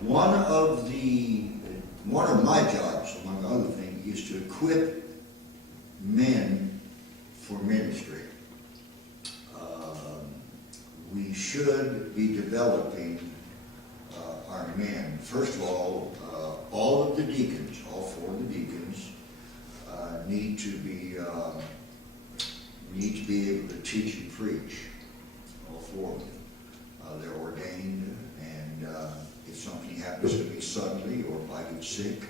One of my jobs, among other things, is to equip men for ministry. We should be developing our men. First of all of the deacons, all 4 of the deacons, need to be able to teach and preach. All 4 of them. They're ordained, and if something happens to me suddenly, or if I get sick,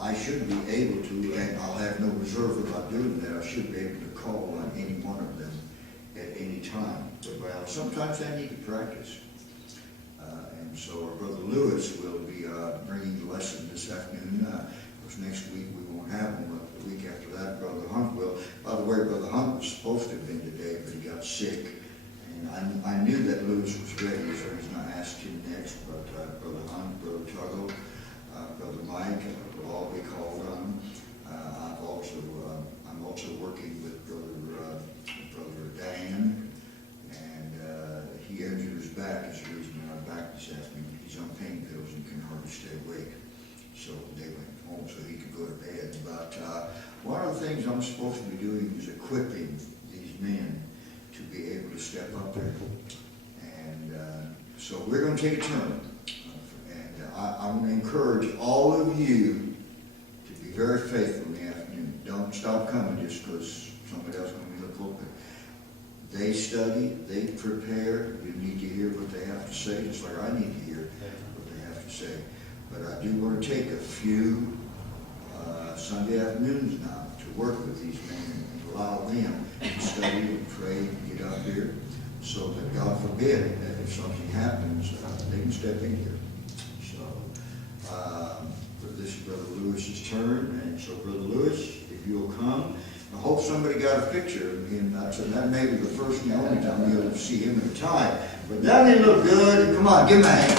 I should be able to, and I'll have no reserve about doing that, I should be able to call on any one of them at any time. Well, sometimes I need to practice. And so our Brother Lewis will be bringing the lesson this afternoon. Because next week we won't have him, but the week after that, Brother Hunt will. By the way, Brother Hunt was supposed to have been today, but he got sick. And I knew that Lewis was ready, so he's not asked him next. But Brother Hunt, Brother Tuggle, Brother Mike will all be called on. I'm also working with Brother Dan, and he injured his back. Is the reason he's not back this afternoon. He's on pain pills and can hardly stay awake. So they went home so he could go to bed. But one of the things I'm supposed to be doing is equipping these men to be able to step up there. And so we're going to take a turn. And I want to encourage all of you to be very faithful in the afternoon. Don't stop coming just because somebody else is going to be in the pulpit. They study, they prepare. You need to hear what they have to say, just like I need to hear what they have to say. But I do want to take a few Sunday afternoons now to work with these men and allow them to study and pray and get up here, so that, God forbid, that if something happens, they can step in here. So, this is Brother Lewis's turn, and so Brother Lewis, if you'll come. I hope somebody got a picture of him. That may be the first and only time you'll see him in a tie. But doesn't he look good? Come on, give him a hand.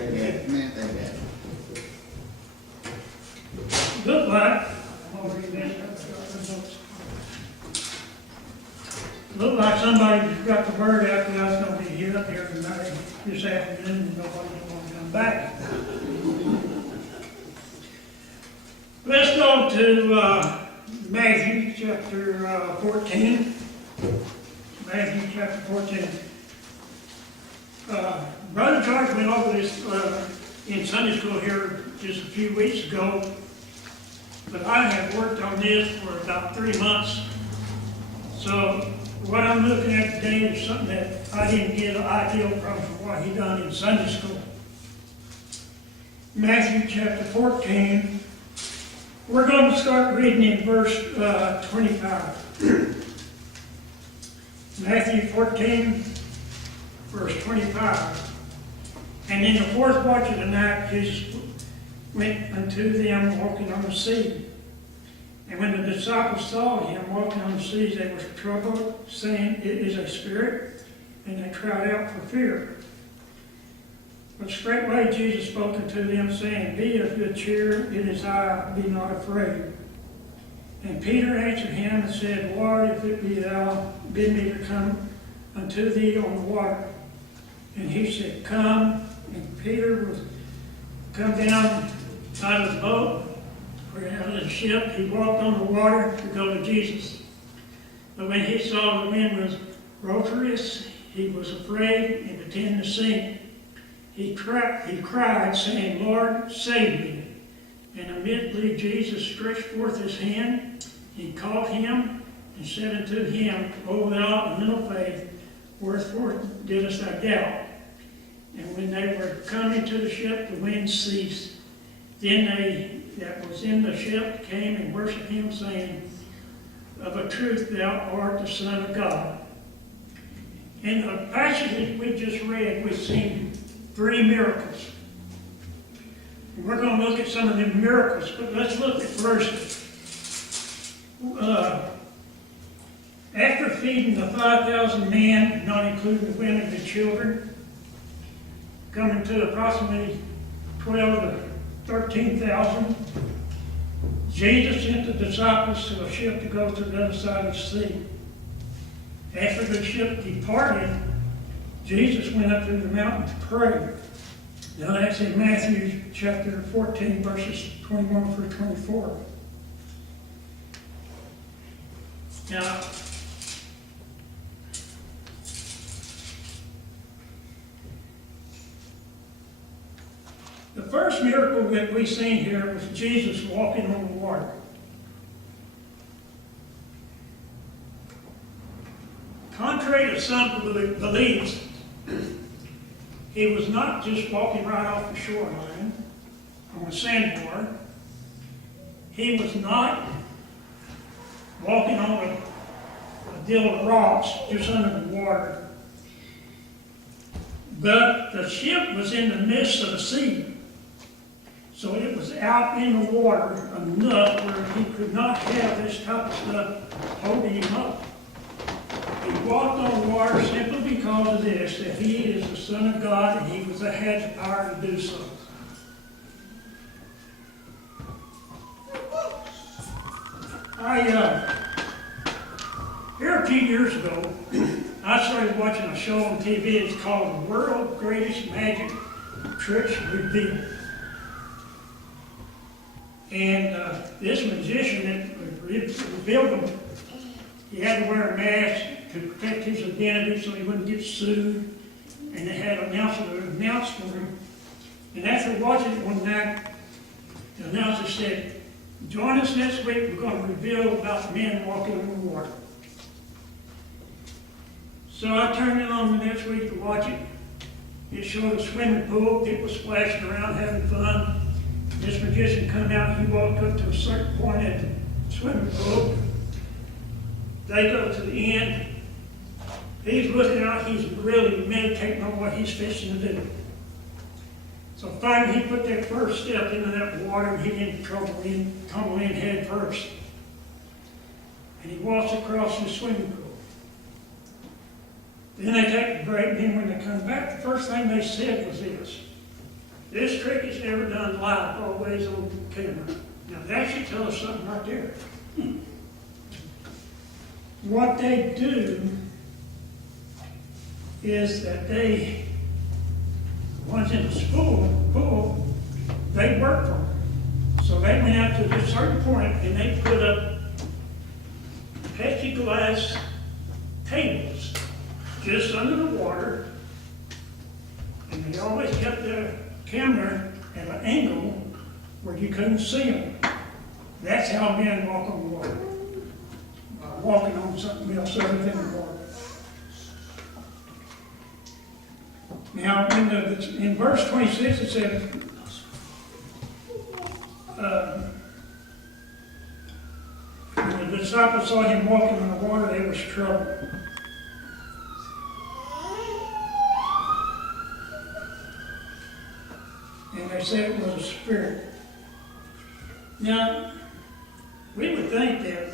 Amen. Amen. Amen. Look like somebody got the word out that I was going to be here up here tonight, this afternoon, and nobody's going to come back. Let's go to Matthew chapter 14. Matthew chapter 14. Brother George went over this in Sunday school here just a few weeks ago, but I have worked on this for about 3 months. So what I'm looking at today is something that I didn't get an idea from what he done in Sunday school. Matthew chapter 14. We're going to start reading in verse 25. Matthew 14, verse 25. And in the 4th watch of the night, Jesus went unto them walking on the sea. And when the disciples saw him walking on the sea, they were troubled, saying, It is a spirit. And they cried out for fear. But straightway Jesus spoke unto them, saying, Be of good cheer, it is I, be not afraid. And Peter answered him and said, Lord, if it be thou, bid me to come unto thee on the water. And he said, Come. And Peter was come down out of the boat, or out of the ship. He walked on the water to go to Jesus. But when he saw the wind was boisterous, he was afraid and began to sink. He cried, saying, Lord, save me. And immediately Jesus stretched forth his hand, he caught him, and said unto him, O thou of little faith, wherefore didst thou doubt? And when they were come into the ship, the wind ceased. Then they that was in the ship came and worshipped him, saying, Of a truth thou art the Son of God. In the passage we just read, we've seen 3 miracles. And we're going to look at some of the miracles, but let's look at first. After feeding the 5,000 men, not including the women and the children, coming to approximately 12 to 13,000, Jesus sent the disciples to a ship to go to the other side of the sea. After the ship departed, Jesus went up to the mountain to pray. Now that's in Matthew chapter 14, verses 21 through 24. Now, the first miracle that we seen here was Jesus walking on the water. Contrary to some beliefs, he was not just walking right off the shoreline on a sandbar. He was not walking on a deal of rocks just under the water. But the ship was in the midst of the sea. So it was out in the water enough where he could not have this type of stuff holding him up. He walked on water simply because of this, that he is the Son of God and he had the power to do so. Here a few years ago, I started watching a show on TV. It's called The World's Greatest Magic Tricks Revealed. And this magician that revealed them, he had to wear a mask to protect his identity so he wouldn't get sued. And they had an announcer that announced for him. And after watching it one night, the announcer said, "Join us next week. We're going to reveal about the men walking on the water." So I turned it on the next week to watch it. It showed a swimming pool. People splashing around having fun. This magician come out, he walked up to a certain point at the swimming pool. They go to the end. He's looking out, he's really meditating on what he's fixing to do. So finally he put that first step into that water and he didn't tumble in head first. And he walks across the swimming pool. Then they take a break, and then when they come back, the first thing they said was this trick is never done live, always on camera. Now that should tell us something right there. What they do is that the ones in the pool, they work for them. So they went out to this certain point and they put up plexiglass tables just under the water, and they always kept their camera at an angle where you couldn't see them. That's how men walk on the water. Walking on something else other than the water. Now, in verse 26, it said, when the disciples saw him walking on the water, they was troubled. And they said it was a spirit. Now, we would think that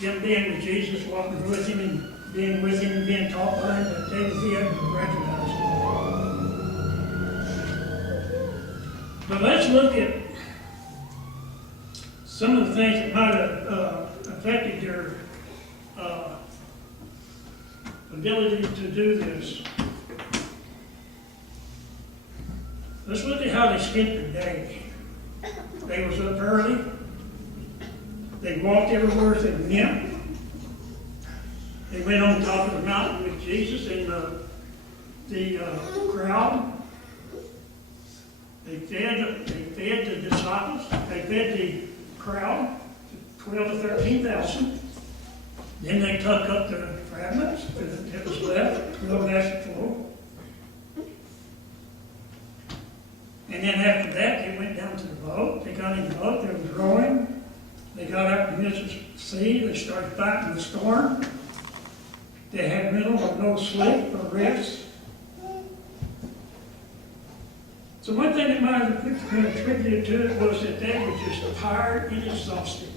them being with Jesus, walking with him, and being with him and being taught by him, that they would be able to recognize him. But let's look at some of the things that might have affected their ability to do this. Let's look at how they spent their day. They was up early. They walked everywhere they went. They went on top of the mountain with Jesus and the crowd. They fed the disciples. They fed the crowd, 12 to 13,000. Then they took up the fragments that was left, 12 baskets full. And then after that, they went down to the boat. They got in the boat. There was rowing. They got out in the midst of the sea. They started fighting the storm. They had little or no sleep or rest. So one thing that might have been attributed to it was that they were just tired and exhausted.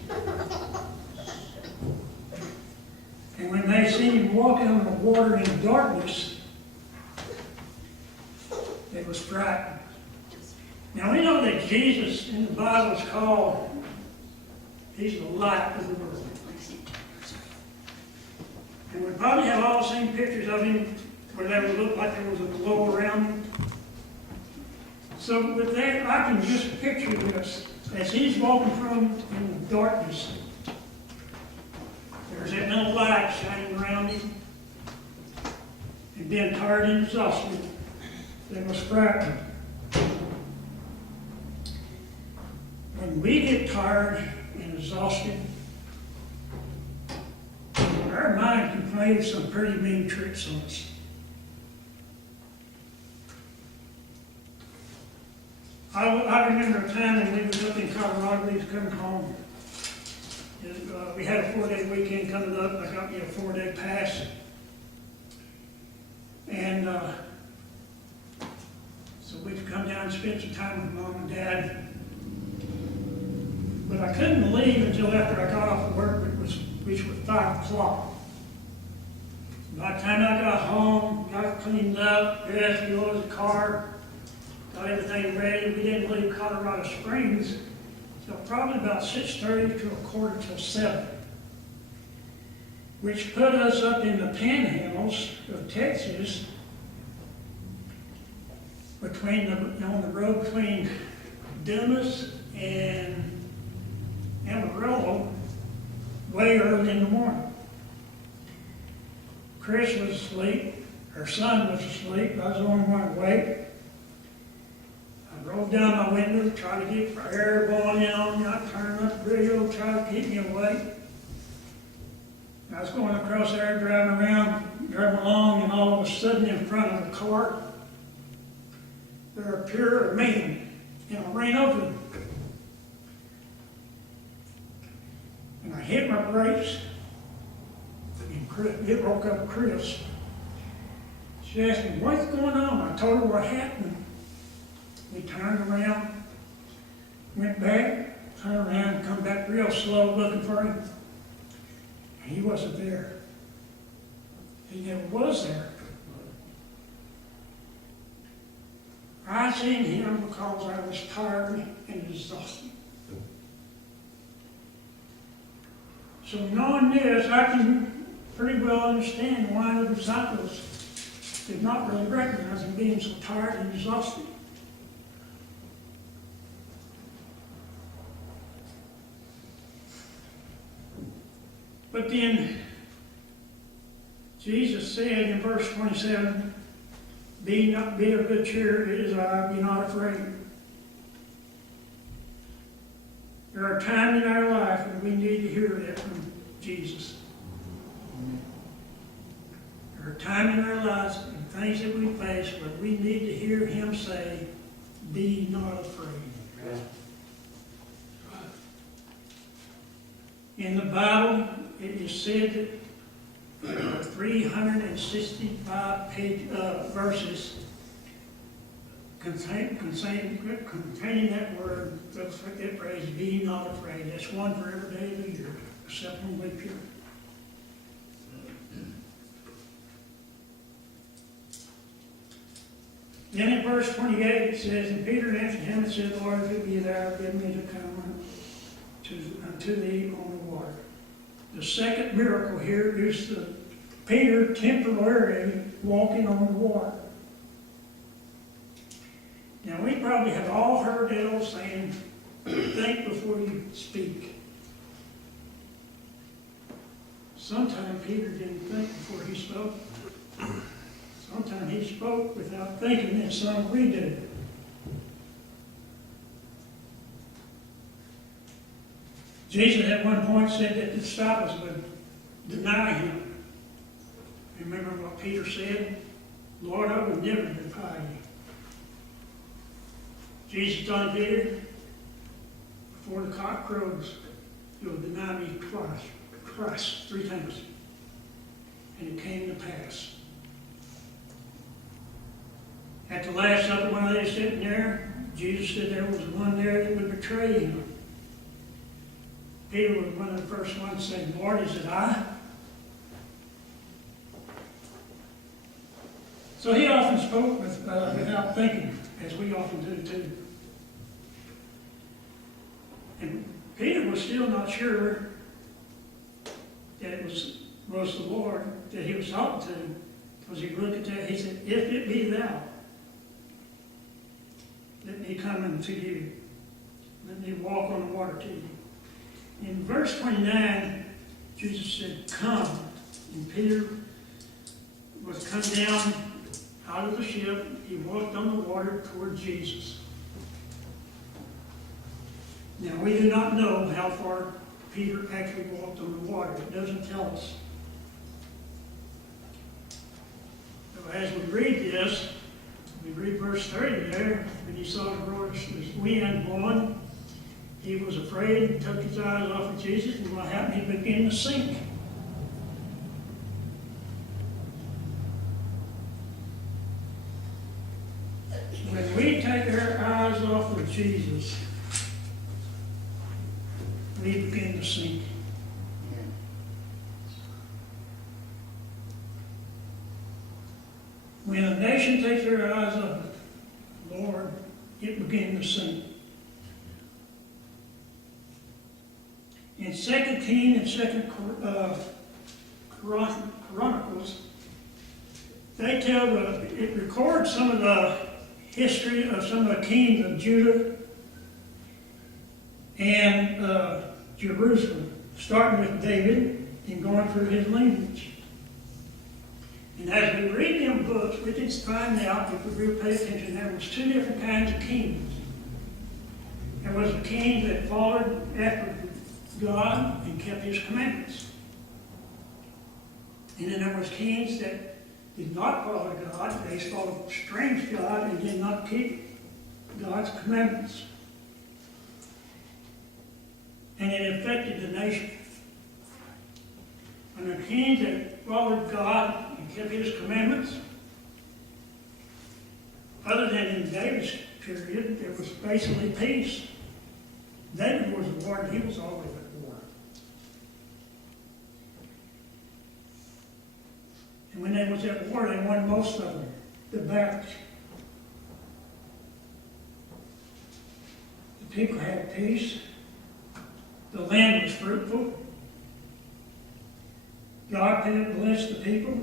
And when they seen him walking on the water in darkness, they was frightened. Now we know that Jesus in the Bible is called, he's the light of the world. And we probably have all seen pictures of him where they would look like there was a glow around him. So with that, I can just picture this. As he's walking from in the darkness, there's that little light shining around him. And being tired and exhausted, they was frightened. When we get tired and exhausted, our mind can play some pretty mean tricks on us. I remember a time when we was up in Colorado, we was coming home. And, we had a 4-day weekend coming up. I got me a 4-day pass. And so we'd come down and spend some time with Mom and Dad. But I couldn't leave until after I got off of work, which was 5 o'clock. By the time I got home, got cleaned up, dressed, loaded the car, got everything ready, we didn't leave Colorado Springs until probably about 6:30 to 6:45, which put us up in the panhandles of Texas, on the road between Dumas and Amarillo, way early in the morning. Chris was asleep, her son was asleep, I was the only one awake. I rolled down my window, tried to get air blowing in on me, I turned up the radio, tried to keep me awake. I was going across there, driving along, and all of a sudden in front of the car, there appeared a man, and I ran over him. And I hit my brakes, and it woke up Chris. She asked me, "What's going on?" I told her what happened. We turned around, went back, turned around, come back real slow looking for him. And he wasn't there. He never was there. I seen him because I was tired and exhausted. So knowing this, I can pretty well understand why the disciples did not really recognize him being so tired and exhausted. But then Jesus said in verse 27, be of good cheer, it is I, be not afraid. There are times in our life when we need to hear that from Jesus. There are times in our lives and things that we face where we need to hear him say, be not afraid. In the Bible, it is said that there are 365 verses containing that word, that phrase, be not afraid. That's one for every day of the year, except on leap year. Then in verse 28 it says, and Peter answered him and said, Lord, if it be thou, bid me to come unto thee on the water. The second miracle here is Peter temporarily walking on the water. Now we probably have all heard that old saying, think before you speak. Sometimes Peter didn't think before he spoke. Sometimes he spoke without thinking, and some we do. Jesus at one point said that the disciples would deny him. Remember what Peter said? Lord, I would never deny you. Jesus told Peter, before the cock crows, you'll deny me twice, 3 times. And it came to pass. At the Last Supper, when they were sitting there, Jesus said there was one there that would betray him. Peter was one of the first ones saying, Lord, is it I? So he often spoke without thinking, as we often do too. And Peter was still not sure that it was was the Lord that he was talking to, because he looked at that, he said, if it be thou, let me come unto you. Let me walk on the water to you. In verse 29, Jesus said, come. And Peter was come down out of the ship. He walked on the water toward Jesus. Now, we do not know how far Peter actually walked on the water. It doesn't tell us. So as we read this, we read verse 30 there, when he saw the wind blowing, he was afraid and took his eyes off of Jesus, and what happened? He began to sink. When we take our eyes off of Jesus, we begin to sink. When a nation takes their eyes off the Lord, it begins to sink. In 2 Kings and 2 Chronicles, they tell it records some of the history of some of the kings of Judah and Jerusalem, starting with David and going through his lineage. And as we read them books, we can find out, if we really pay attention, there was two different kinds of kings. There was a king that followed after God and kept his commandments. And then there was kings that did not follow God. They followed a strange God and did not keep God's commandments. And it affected the nation. And the kings that followed God and kept his commandments, other than in David's period, there was basically peace. David was at war, and he was always at war. And when they was at war, they won most of them, the battles. The people had peace. The land was fruitful. God blessed the people,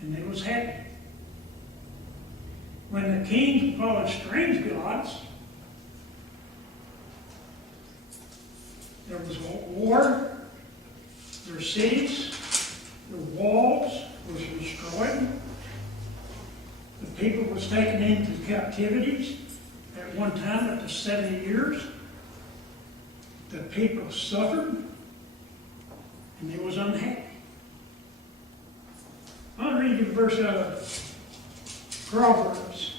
and they was happy. When the king followed strange gods, there was war, their cities, their walls was destroyed, the people was taken into captivities at one time up to 70 years. The people suffered, and they was unhappy. I'll read you a verse out of Proverbs.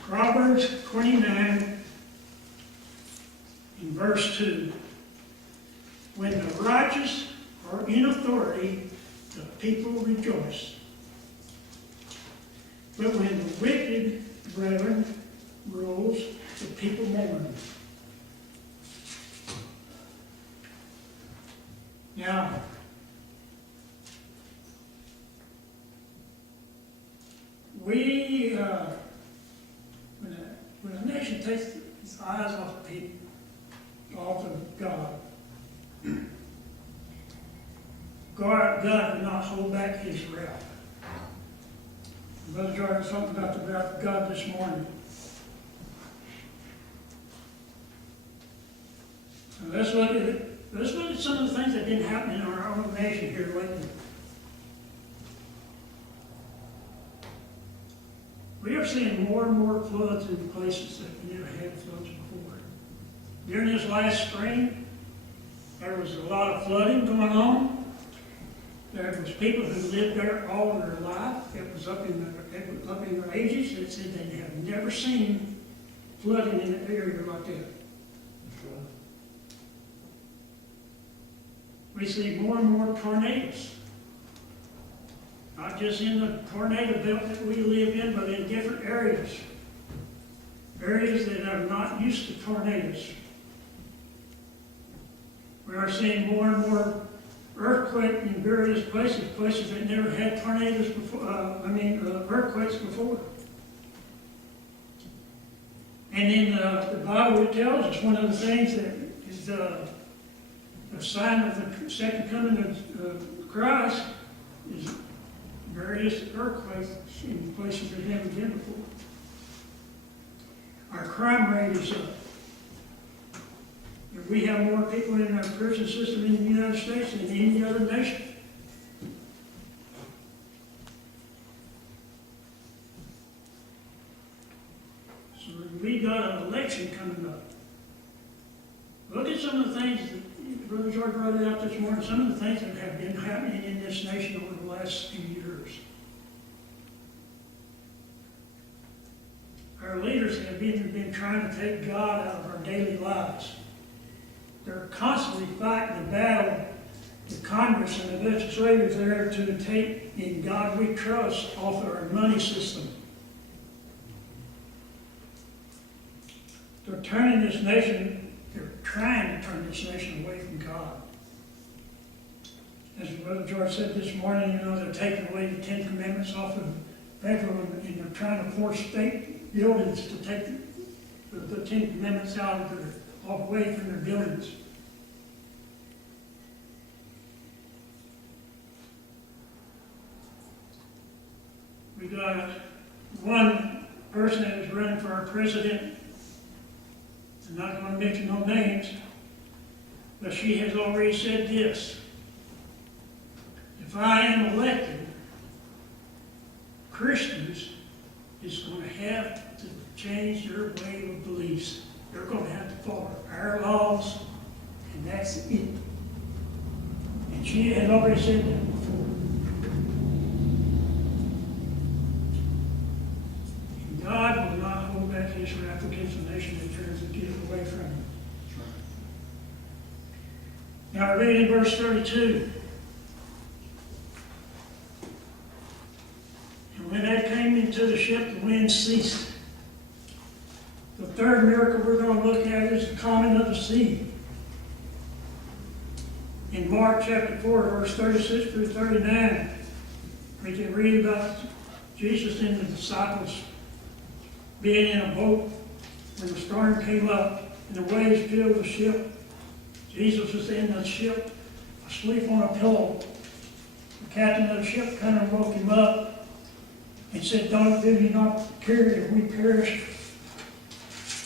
Proverbs 29 in verse 2. When the righteous are in authority, the people rejoice. But when the wicked brethren rules, the people mourn. Now, when a nation takes its eyes off of people, off of God, God will not hold back his wrath. Brother Jordan talked about the wrath of God this morning. So let's look at it. Let's look at some of the things that didn't happen in our own nation here lately. We are seeing more and more floods in places that we never had floods before. During this last spring, there was a lot of flooding going on. There was people who lived there all their life. It was up in their ages. They said they have never seen flooding in an area like that. We see more and more tornadoes. Not just in the tornado belt that we live in, but in different areas. Areas that are not used to tornadoes. We are seeing more and more earthquakes in various places, places that never had tornadoes before, earthquakes before. And in the Bible it tells us one of the things that is is the sign of the second coming of Christ is various earthquakes in places that haven't been before. Our crime rate is up. We have more people in our prison system in the United States than any other nation. So we got an election coming up. Look at some of the things that Brother George brought it out this morning, some of the things that have been happening in this nation over the last few years. Our leaders have been trying to take God out of our daily lives. They're constantly fighting the battle, the Congress and the legislators there to take in God we trust off of our money system. They're turning this nation, they're trying to turn this nation away from God. As Brother George said this morning, they're taking away the Ten Commandments off of federal, and they're trying to force state buildings to take the Ten Commandments out of their away from their buildings. We got one person that is running for our president. I'm not going to mention no names, but she has already said this: if I am elected, Christians is going to have to change their way of beliefs. They're going to have to follow our laws, and that's it. And she had already said that before. And God will not hold back his wrath against the nation that tries to get away from him. Now we're reading verse 32. And when they came into the ship, the wind ceased. The third miracle we're going to look at is the calming of the sea. In Mark chapter 4, verse 36 through 39, we can read about Jesus and the disciples being in a boat when the storm came up and the waves filled the ship. Jesus was in the ship, asleep on a pillow. The captain of the ship kind of woke him up and said, "Don't do you not care if we perish?"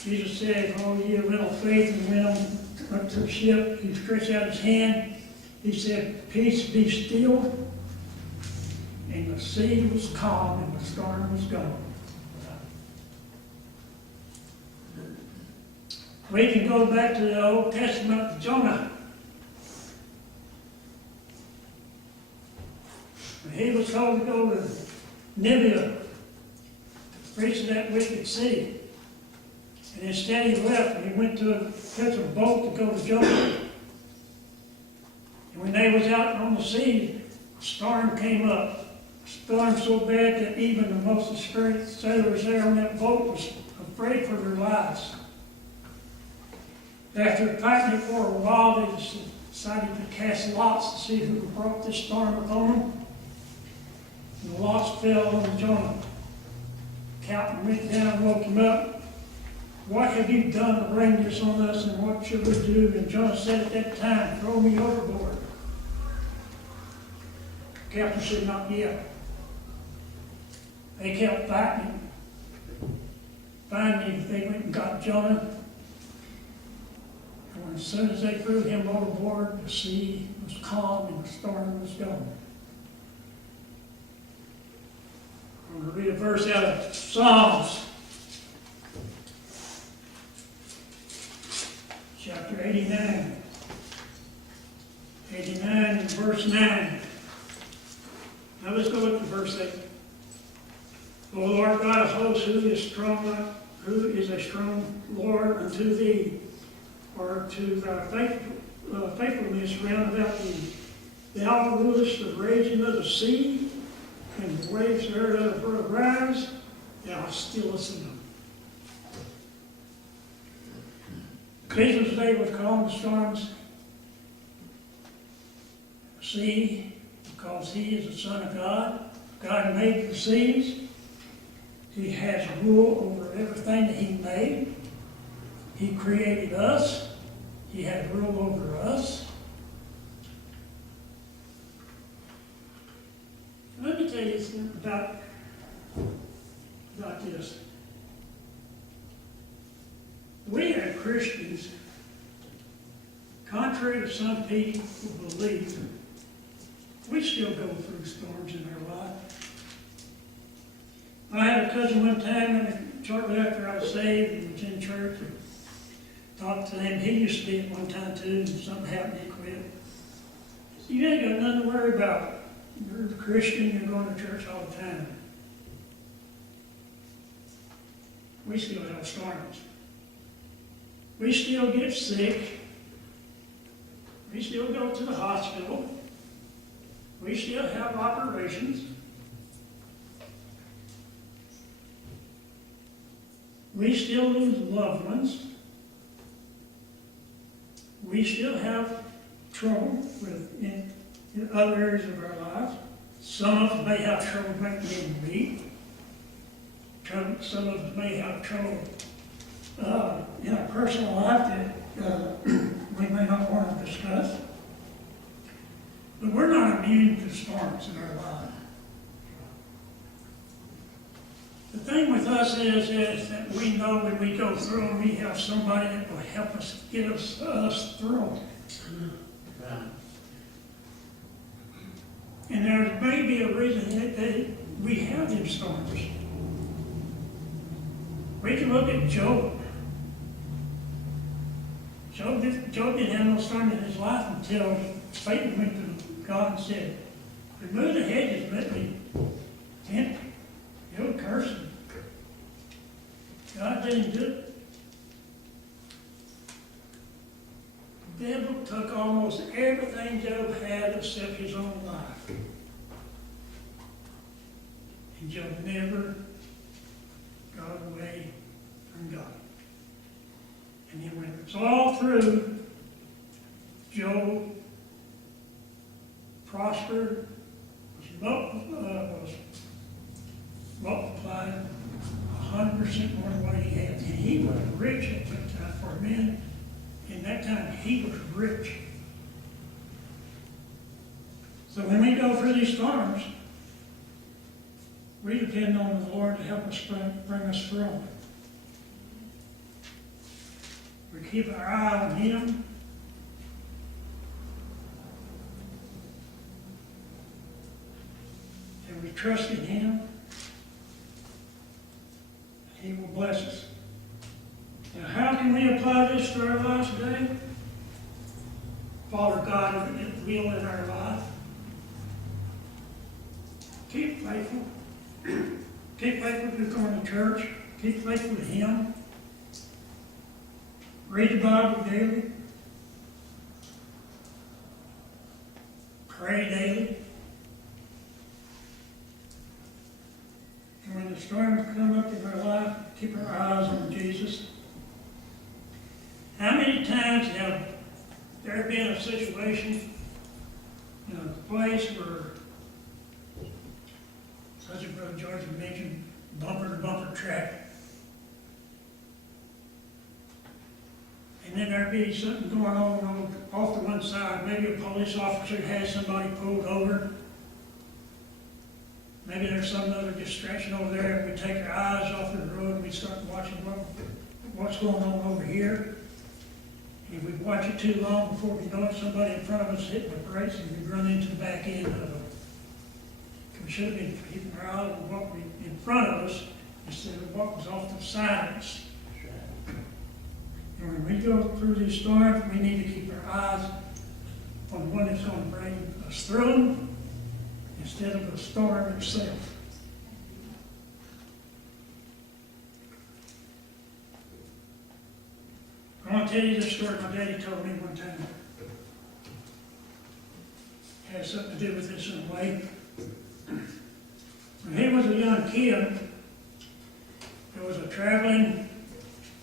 Jesus said, "Oh, ye of little faith," and went on up to the ship. He stretched out his hand. He said, "Peace, be still." And the sea was calm and the storm was gone. We can go back to the Old Testament, Jonah. When he was told to go to Nineveh to preach to that wicked city. And instead he left and he went to catch a boat to go to Jonah. And when they was out on the sea, a storm came up. A storm so bad that even the most experienced sailors there on that boat was afraid for their lives. After fighting it for a while, they decided to cast lots to see who brought this storm upon them. And the lots fell on Jonah. The captain went down and woke him up. "What have you done to bring this on us, and what should we do?" And Jonah said at that time, "Throw me overboard." The captain said, "Not yet." They kept fighting. Finally, they went and got Jonah. And as soon as they threw him overboard, the sea was calm and the storm was gone. I'm going to read a verse out of Psalms. Chapter 89. 89 and verse 9. Now let's go look at verse 8. O Lord God of hosts, who is a strong Lord unto thee, or to thy faithfulness round about thee. Thou rulest the raging of the sea, and the waves thereof rise, thou stillest them. Jesus was able to calm the storms, the sea, because he is the Son of God. God made the seas. He has rule over everything that he made. He created us. He had rule over us. Let me tell you something about this. We as Christians, contrary to some people who believe, we still go through storms in our life. I had a cousin one time, and shortly after I was saved and was in church, and talked to him. He used to be at one time too, and something happened, he quit. I said, you ain't got nothing to worry about. You're a Christian, you're going to church all the time. We still have storms. We still get sick. We still go to the hospital. We still have operations. We still lose loved ones. We still have trouble in other areas of our lives. Some of us may have trouble making ends meet. Some of us may have trouble in our personal life that we may not want to discuss. But we're not immune to storms in our life. The thing with us is that we know when we go through them, we have somebody that will help us get us through. And there may be a reason that we have these storms. We can look at Job. Job didn't have no storm in his life until Satan went to God and said, remove the hedges, let me tempt you. You'll curse him. God didn't do it. The devil took almost everything Job had except his own life. And Job never got away from God. And he went, it's all through Job prospered, was multiplied 100% more than what he had. And he was rich at that time. For a man in that time, he was rich. So when we go through these storms, we depend on the Lord to help us bring us through. We keep our eye on Him. And we trust in Him. He will bless us. Now, how can we apply this to our lives today? Follow God at will in our life. Keep faithful. Keep faithful to going to church. Keep faithful to Him. Read the Bible daily. Pray daily. And when the storms come up in our life, keep our eyes on Jesus. How many times have there been a situation in a place where, such as Brother George mentioned, bumper-to-bumper traffic? And then there'd be something going on off to one side. Maybe a police officer has somebody pulled over. Maybe there's some other distraction over there, and we take our eyes off the road and we start watching what's going on over here. And if we watch it too long, before we know it, somebody in front of us hitting the brakes and we run into the back end of it. We should have been keeping our eyes on what was in front of us instead of what was off to the side of us. And when we go through these storms, we need to keep our eyes on the one that's going to bring us through them instead of the storm itself. I want to tell you this story my daddy told me one time. It has something to do with this in a way. When he was a young kid, there was a traveling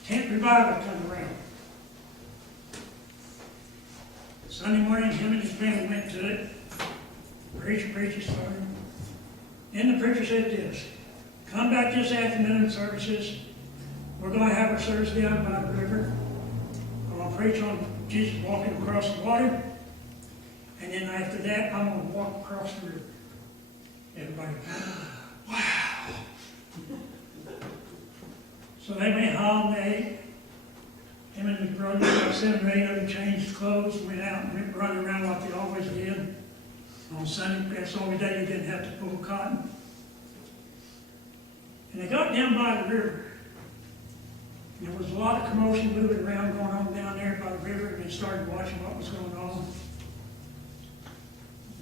tent revival come around. Sunday morning, him and his family went to it. Preacher started. Then the preacher said this, come back this afternoon services. We're going to have our service down by the river. I'm going to preach on Jesus walking across the water. And then after that, I'm going to walk across the river. Everybody, wow. So they went home, him and his brother, about 7 or 8 of them changed clothes, went out and went running around like they always did. On Sunday, that's the only day they didn't have to pull cotton. And they got down by the river. And there was a lot of commotion moving around going on down there by the river, and they started watching what was going on.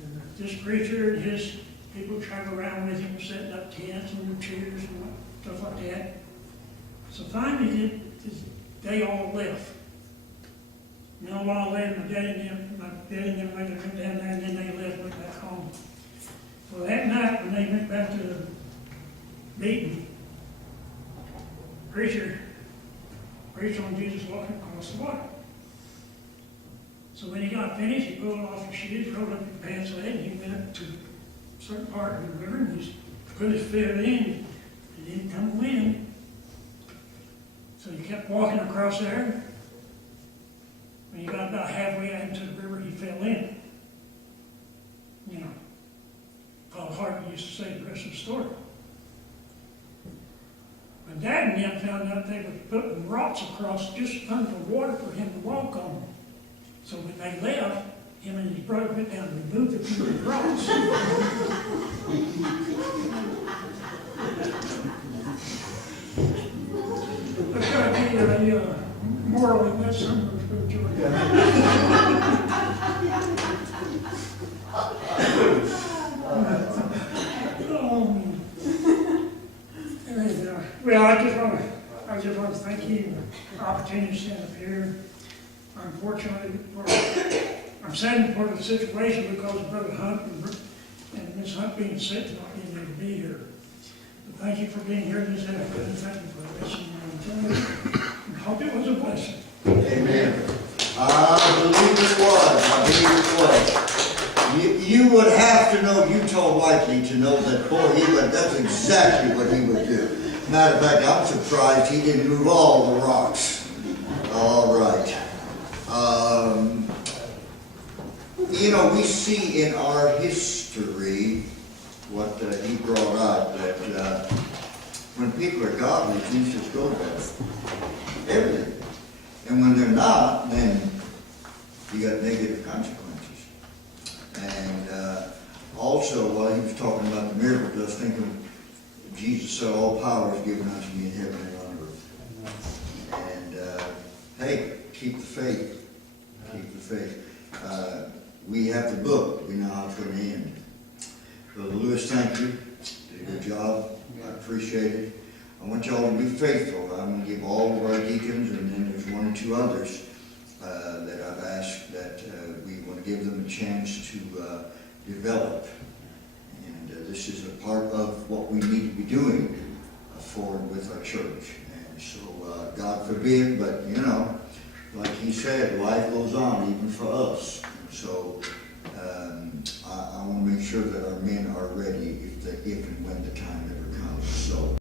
And this preacher and his people traveled around with him, setting up tents and chairs and stuff like that. So finally, they all left. You know, while later, my dad and them went down there, and then they left, went back home. Well, that night, when they went back to the meeting, preacher preached on Jesus walking across the water. So when he got finished, he pulled off his shoes, rolled up his pants leg, and he went up to a certain part of the river, and he put his foot in, and it didn't come a wind. So he kept walking across there. When he got about halfway out into the river, he fell in. You know, Paul Harvey used to say the rest of the story. When Dad and them found out, they were putting rocks across just under the water for him to walk on. So when they left, him and his brother went down and removed a few of the rocks. That's got to be a moral in that somewhere for Georgia. Well, I just want to thank you for the opportunity to stand up here. Unfortunately, I'm saddened for the situation because of Brother Hunt and Miss Hunt being sick and not being able to be here. But thank you for being here this afternoon. Thank you for listening. And I hope it was a blessing. Amen. I believe it was. You would have to know Utah Whiteley to know that, boy, that's exactly what he would do. Matter of fact, I'm surprised he didn't move all the rocks. All right. You know, we see in our history what he brought out, that when people are godly, things just go better. Everything. And when they're not, then you got negative consequences. And also, while he was talking about the miracles, I was thinking, Jesus said, all power is given unto me in heaven and on earth. And hey, keep the faith. Keep the faith. We have the book. We know how it's going to end. Brother Lewis, thank you. Did a good job. I appreciate it. I want y'all to be faithful. I'm going to give all of our deacons, and then there's 1 or 2 others that I've asked that we want to give them a chance to develop. And this is a part of what we need to be doing forward with our church. And so, God forbid, but you know, like he said, life goes on even for us. And so, I want to make sure that our men are ready if and when the time ever comes. So.